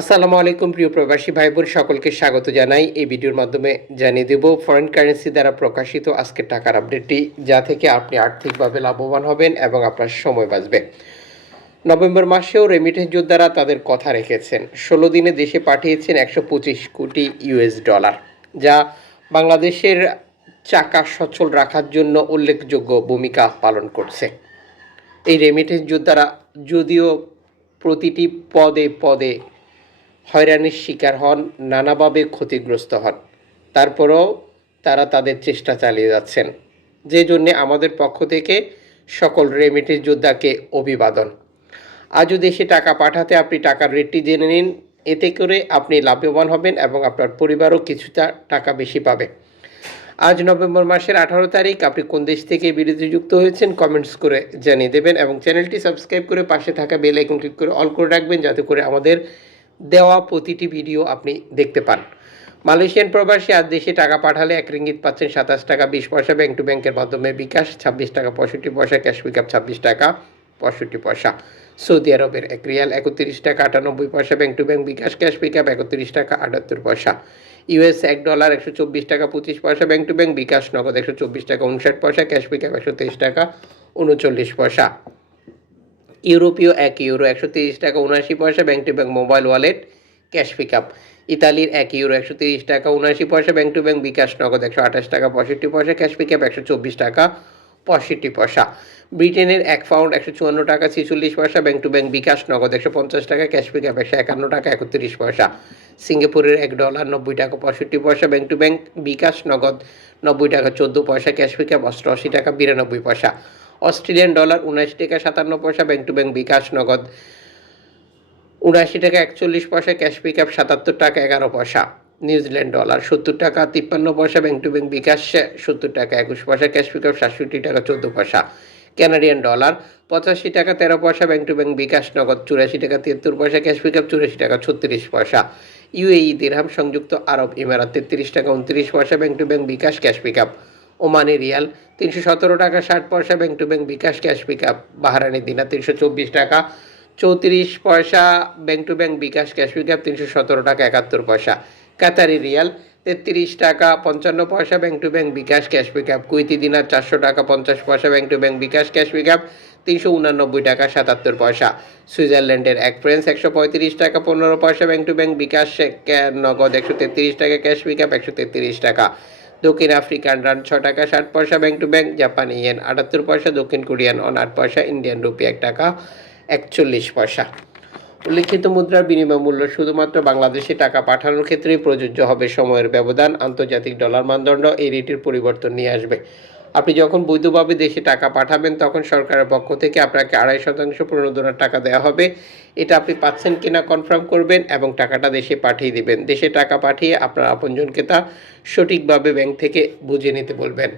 আসসালামু আলাইকুম, প্রিয় প্রবাসী ভাই বোন সকলকে স্বাগত জানাই। এই ভিডিওর মাধ্যমে জানিয়ে দেব ফরেন কারেন্সি দ্বারা প্রকাশিত আজকের টাকার আপডেটটি যা থেকে আপনি আর্থিকভাবে লাভবান হবেন এবং আপনার সময় বাঁচবে। নভেম্বর মাসেও রেমিটেন্স যোদ্ধারা তাদের কথা রেখেছেন। ষোলো দিনে দেশে পাঠিয়েছেন একশো পঁচিশ কোটি ইউএস ডলার যা বাংলাদেশের চাকা সচল রাখার জন্য উল্লেখযোগ্য ভূমিকা পালন করছে। এই রেমিটেন্স যোদ্ধারা যদিও প্রতিটি পদে পদে হয়রানির শিকার হন, নানাভাবে ক্ষতিগ্রস্ত হন। তারপরেও তারা তাদের চেষ্টা চালিয়ে যাচ্ছেন। যে জন্যে আমাদের পক্ষ থেকে সকল রেমিটেন্স যোদ্ধাকে অভিবাদন। আজও দেশে টাকা পাঠাতে আপনি টাকার রেটটি জেনে নিন। এতে করে আপনি লাভবান হবেন এবং আপনার পরিবারও কিছুটা টাকা বেশি পাবে। আজ নভেম্বর মাসের আঠারো তারিখ। আপনি কোন দেশ থেকে বিরতি যুক্ত হয়েছেন কমেন্টস করে জানিয়ে দেবেন এবং চ্যানেলটি সাবস্ক্রাইব করে পাশে থাকা বেল আইকন ক্লিক করে অল করে রাখবেন, যাতে করে আমাদের দেওয়া প্রতিটি ভিডিও আপনি দেখতে পান। মালয়েশিয়ান প্রবাসী আজ দেশে টাকা পাঠালে এক রিঙ্গিত পাচ্ছেন সাতাশ টাকা, বিশ পয়সা, ব্যাংক টু ব্যাংকের মাধ্যমে বিকাশ, ছাব্বিশ টাকা, পঁয়ষট্টি পয়সা, ক্যাশ পিকআপ, ছাব্বিশ টাকা, পঁয়ষট্টি পয়সা। সৌদি আরবের এক রিয়াল, একত্রিশ টাকা, আটানব্বই পয়সা, bank to bank bKash, cash pickup, একত্রিশ টাকা, আটাত্তর পয়সা। ইউএস এক ডলার, একশো চব্বিশ টাকা, পঁচিশ পয়সা, ব্যাংক টু ব্যাংক বিকাশ, নগদ একশো চব্বিশ টাকা, উনষাট পয়সা, ক্যাশ পিকআপ, একশো তেইশ টাকা, উনচল্লিশ পয়সা। ইউরোপীয় এক ইউরো, একশো তিরিশ টাকা উনআশি পয়সা bank to bank mobile wallet, cash pickup. ইতালির এক ইউরো, একশো তিরিশ টাকা উনআশি পয়সা ব্যাংক টু ব্যাংক, বিকাশ নগদ একশো আঠাশ টাকা পঁয়ষট্টি পয়সা, ক্যাশ পিকআপ একশো চব্বিশ টাকা পঁয়ষট্টি পয়সা। ব্রিটেনের এক পাউন্ড একশো চুয়ান্ন টাকা, ছিচল্লিশ পয়সা ব্যাংক টু ব্যাংক, বিকাশ নগদ একশো পঞ্চাশ টাকা, ক্যাশ পিকআপ একশো একান্ন টাকা, একত্রিশ পয়সা। সিঙ্গাপুরের এক ডলার, নব্বই টাকা পঁয়ষট্টি পয়সা ব্যাংক টু ব্যাংক, বিকাশ নগদ নব্বই টাকা, চোদ্দ পয়সা, ক্যাশ পিকআপ অষ্টআশি টাকা, বিরানব্বই পয়সা। অস্ট্রেলিয়ান ডলার উনআশি টাকা সাতান্ন পয়সা, ব্যাংক টু ব্যাংক বিকাশ নগদ উনআশি টাকা একচল্লিশ পয়সা, ক্যাশ পিকআপ সাতাত্তর টাকা এগারো পয়সা। নিউজিল্যান্ড ডলার সত্তর টাকা তিপ্পান্ন পয়সা, ব্যাংক টু ব্যাংক বিকাশ সত্তর টাকা একুশ পয়সা, ক্যাশ পিকআপ সাতষট্টি টাকা চোদ্দ পয়সা। ক্যানাডিয়ান ডলার পঁচাশি টাকা তেরো পয়সা, ব্যাংক টু ব্যাংক বিকাশ নগদ চুরাশি টাকা তিয়াত্তর পয়সা, ক্যাশ পিকআপ চুরাশি টাকা ছত্রিশ পয়সা। ইউএই দিরহাম সংযুক্ত আরব ইমারাত তেত্রিশ টাকা উনত্রিশ পয়সা, bank to bank bKash cash pickup. Omani rial, তিনশো সতেরো টাকা ষাট পয়সা, bank to bank bKash, cash pickup, Bahraini dinar, তিনশো চব্বিশ টাকা, চৌত্রিশ পয়সা, bank to bank bKash, cash pickup, তিনশো সতেরো টাকা, একাত্তর পয়সা। কাতারি রিয়াল, তেত্রিশ টাকা, পঞ্চান্ন পয়সা, bank to bank bKash, cash pickup. Kuwaiti dinar চারশো টাকা, পঞ্চাশ পয়সা, bank to bank bKash, cash pickup, তিনশো উনানব্বই টাকা, সাতাত্তর পয়সা। সুইজারল্যান্ডের এক ফ্রেন্স একশো পঁয়ত্রিশ টাকা, পনেরো পয়সা, ব্যাংক টু ব্যাংক বিকাশ নগদ একশো তেত্রিশ টাকা, ক্যাশ পিকআপ, একশো তেত্রিশ টাকা। দক্ষিণ আফ্রিকান রান, ছ টাকা, ষাট পয়সা ব্যাংক টু ব্যাংক, জাপানি ইয়েন, আটাত্তর পয়সা, দক্ষিণ কোরিয়ান অন আট পয়সা, ইন্ডিয়ান রুপি এক টাকা, একচল্লিশ পয়সা। উল্লিখিত মুদ্রার বিনিময় মূল্য শুধুমাত্র বাংলাদেশে টাকা পাঠানোর ক্ষেত্রেই প্রযোজ্য হবে। সময়ের ব্যবধান, আন্তর্জাতিক ডলার মানদণ্ড, এই রেটের পরিবর্তন নিয়ে আসবে। আপনি যখন বৈধভাবে দেশে টাকা পাঠাবেন, তখন সরকারের পক্ষ থেকে আপনাকে আড়াই শতাংশ প্রণোদনার টাকা দেওয়া হবে। এটা আপনি পাচ্ছেন কিনা কনফার্ম করবেন এবং টাকাটা দেশে পাঠিয়ে দিবেন। দেশে টাকা পাঠিয়ে আপনার আপনজনকে তা সঠিকভাবে ব্যাংক থেকে বুঝে নিতে বলবেন।